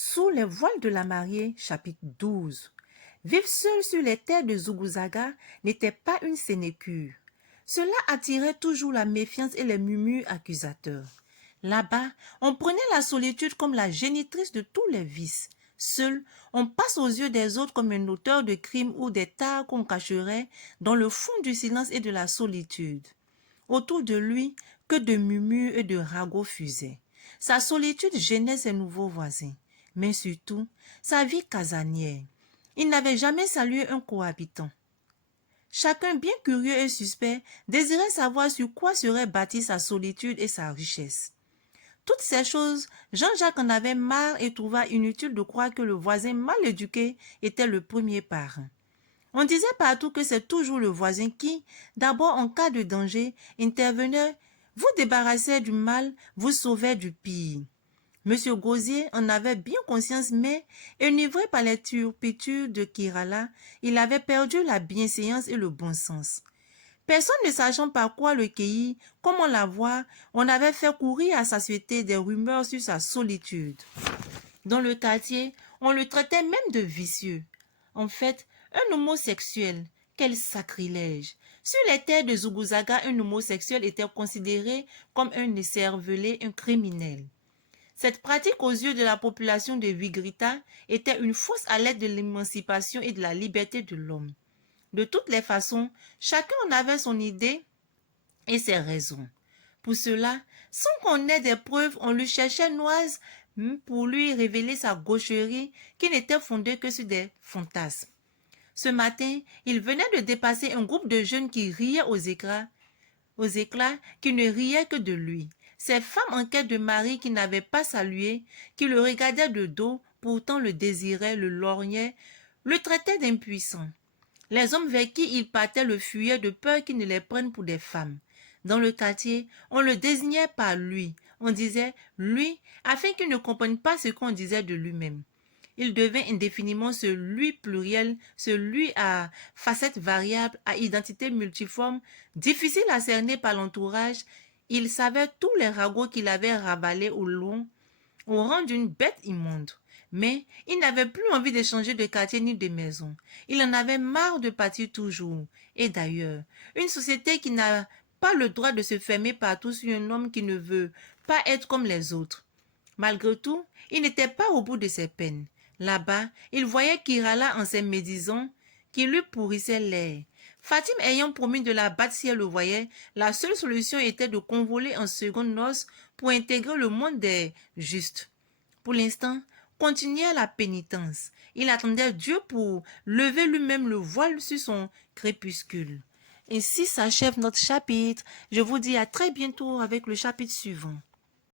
Sous les voiles de la mariée, chapitre 12. Vivre seul sur les terres de Zuguzaga n'était pas une sénécure. Cela attirait toujours la méfiance et les murmures accusateurs. Là-bas, on prenait la solitude comme la génitrice de tous les vices. Seul, on passe aux yeux des autres comme un auteur de crime ou des tares qu'on cacherait dans le fond du silence et de la solitude. Autour de lui, que de murmures et de ragots fusaient. Sa solitude gênait ses nouveaux voisins, mais surtout, sa vie casanière. Il n'avait jamais salué un cohabitant. Chacun, bien curieux et suspect, désirait savoir sur quoi serait bâtie sa solitude et sa richesse. Toutes ces choses, Jean-Jacques en avait marre et trouva inutile de croire que le voisin mal éduqué était le premier parrain. On disait partout que c'est toujours le voisin qui, d'abord en cas de danger, intervenait, vous débarrassait du mal, vous sauvait du pire. Monsieur Gosier en avait bien conscience, mais, enivré par les turpitudes de Kirala, il avait perdu la bienséance et le bon sens. Personne ne sachant par quoi le cueillir, comment l'avoir, on avait fait courir à sa société des rumeurs sur sa solitude. Dans le quartier, on le traitait même de vicieux. En fait, un homosexuel, quel sacrilège! Sur les terres de Zuguzaga, un homosexuel était considéré comme un écervelé, un criminel. Cette pratique aux yeux de la population de Vigrita était une fausse alerte de l'émancipation et de la liberté de l'homme. De toutes les façons, chacun en avait son idée et ses raisons. Pour cela, sans qu'on ait des preuves, on lui cherchait Noise pour lui révéler sa gaucherie qui n'était fondée que sur des fantasmes. Ce matin, il venait de dépasser un groupe de jeunes qui riaient aux éclats, qui ne riaient que de lui. Ces femmes en quête de mari qui n'avaient pas salué, qui le regardaient de dos, pourtant le désiraient, le lorgnaient, le traitaient d'impuissant. Les hommes vers qui il partait le fuyaient de peur qu'ils ne les prennent pour des femmes. Dans le quartier, on le désignait par lui. On disait lui afin qu'il ne comprenne pas ce qu'on disait de lui-même. Il devint indéfiniment ce lui pluriel, ce lui à facettes variables, à identité multiforme, difficile à cerner par l'entourage. Il savait tous les ragots qu'il avait ravalés au long, au rang d'une bête immonde. Mais il n'avait plus envie de changer de quartier ni de maison. Il en avait marre de partir toujours. Et d'ailleurs, une société qui n'a pas le droit de se fermer partout sur un homme qui ne veut pas être comme les autres. Malgré tout, il n'était pas au bout de ses peines. Là-bas, il voyait Kirala en ses médisants qui lui pourrissaient l'air. Fatim ayant promis de la battre si elle le voyait, la seule solution était de convoler en seconde noce pour intégrer le monde des justes. Pour l'instant, continuait la pénitence. Il attendait Dieu pour lever lui-même le voile sur son crépuscule. Ainsi s'achève notre chapitre. Je vous dis à très bientôt avec le chapitre suivant.